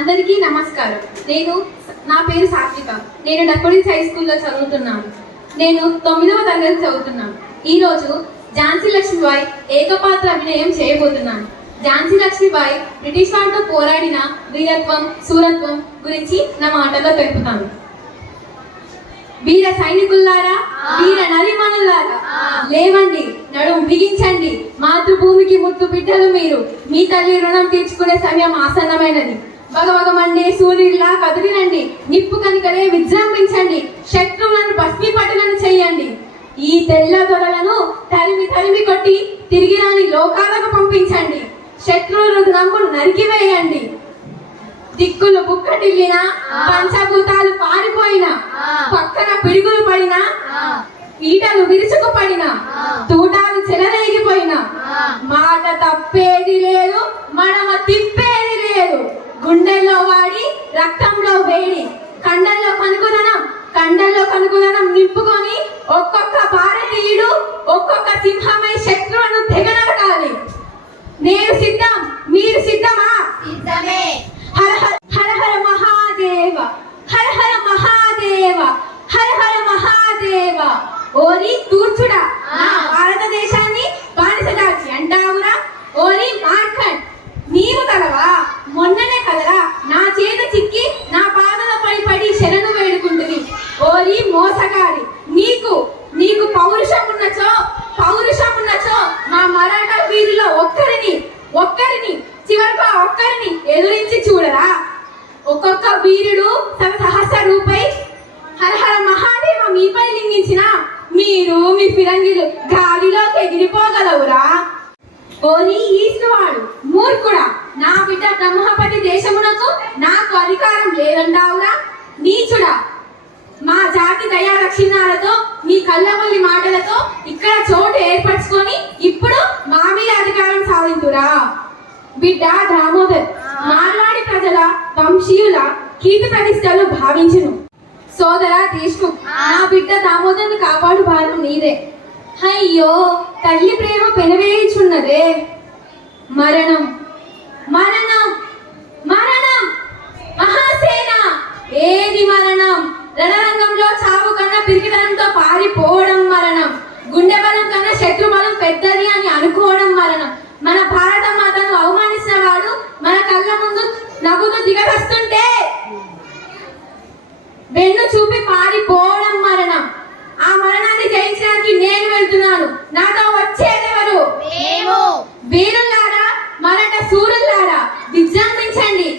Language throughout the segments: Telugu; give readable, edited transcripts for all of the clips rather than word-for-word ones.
అందరికీ నమస్కారం. నా పేరు సాత్విక. నేను డక్కోడిన్స్ హై స్కూల్లో చదువుతున్నాను. నేను 9వ తరగతి చదువుతున్నాను. ఈరోజు ఝాన్సీ లక్ష్మీబాయి ఏకపాత్ర అభినయం చేయబోతున్నాను. ఝాన్సీ లక్ష్మీబాయి బ్రిటిష్ వారితో పోరాడిన వీరత్వం, శూరత్వం గురించి నా మాటల్లో తెలుపుతాను. వీర సైనికుల్లారా, వీర నరిమణులారా, లేవండి, నడుం బిగించండి. మాతృభూమికి ముద్దు బిడ్డలు మీరు. మీ తల్లి రుణం తీర్చుకునే సమయం ఆసన్నమైనది. భగభగమండే సూర్యుడిలా కదిలినండి. నిప్పు కనికరే విజృంభించండి. శత్రువులను భస్మీపటులను చెయ్యండి. ఈ తెల్ల దొరలను తరిమి తరిమి కొట్టి తిరిగి రాని లోకాలకు పంపించండి. శత్రువులు నమ్మును నరికివేయండి. దిక్కులు బుక్కటిల్లినా, పంచభూతాలు పారిపోయినా, పక్కన పిడుగులు పడినా, ఈటలు విరుచుకుపడినా, తూటాలు చెలరేగిపోయినా, మాట తప్పేది లేదు, మడమ తిప్పేది లేదు. గుండెల్లో వాడి, రక్తంలో వేడి, కండల్లో కనుగుదనం నింపుకొని ఒక్కొక్క భారతీయుడు ఒక్కొక్క సింహమై శత్రువులను తెగనరకాలి. నేను సిద్ధం, మీరు సిద్ధమా? సిద్ధమే. హర హర మహాదేవ, హర హర మహాదేవ, హర హర మహాదేవ. ఓరి తూర్చుడా, నా భారతదేశాన్ని బానిసదాచి అంటావురా? ఓరి మార్కండ్, నీవు కలవా? మొన్ననే కదరా నా చేత చిక్కి నా పాదల పడి శరణు వేడుకుంటుంది. ఓరి మోసగాడి, నీకు పౌరుషం ఉన్నచో మా మరాఠా వీరిలో ఒక్కరిని చివరికి ఒక్కరిని ఎదురించి చూడరా? ఒక్కొక్క వీరుడు తన సహస్ర రూపై హర హర మహాదేవ మీపై లింగించిన మీరు మీ ఫిరంగిలు గాలిలోకి ఎగిరిపోగలవురా? ఓరి ఈస్తువాడు, మూర్ఖుడా, నా బిడ్డ బ్రహ్మపతి దేశమునకు నాకు అధికారం లేదంటావురా? నీచుడా, మా జాతి దయా రక్షణాలతో మీ కళ్ళబొల్లి మాటలతో ఇక్కడ చోటు ఏర్పరచుకొని ఇప్పుడు మా మీద అధికారం సాధించురా? బిడ్డ దామోదర్, మార్వాడి ప్రజల వంశీయుల కీర్తి ప్రతిష్టలు భావించును. సోదర దేశ్ముఖ్, నా బిడ్డ దామోదర్ను కాపాడు భారం నీదే. అయ్యో, తల్లి ప్రేమ పెనవేయుచున్నదే. మరణం మరణం మరణం. మహాసేన, ఏది మరణం? రణరంగంలో చావు కన్నా పిరికితనంతో పారిపోవడం మరణం. గుండె బలం కన్నా శత్రు బలం పెద్దది అని అనుకోవడం మరణం. మన భారత మాతను అవమానించిన వాడు మన కళ్ళ ముందు నవ్వుతూ దిగవస్తుంటే వెన్ను చూపి పారిపోవడం మరణం. ఆ మరణాన్ని జయించడానికి నేను వెళ్తున్నాను. నాతో వచ్చేదెవరు? వీరులారా, మరట సూరులారా, విజృంభించండి.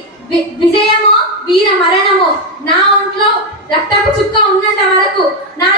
విజయమో వీర మరణమో నా ఒంట్లో రక్తపు చుక్క ఉన్నంత వరకు, నా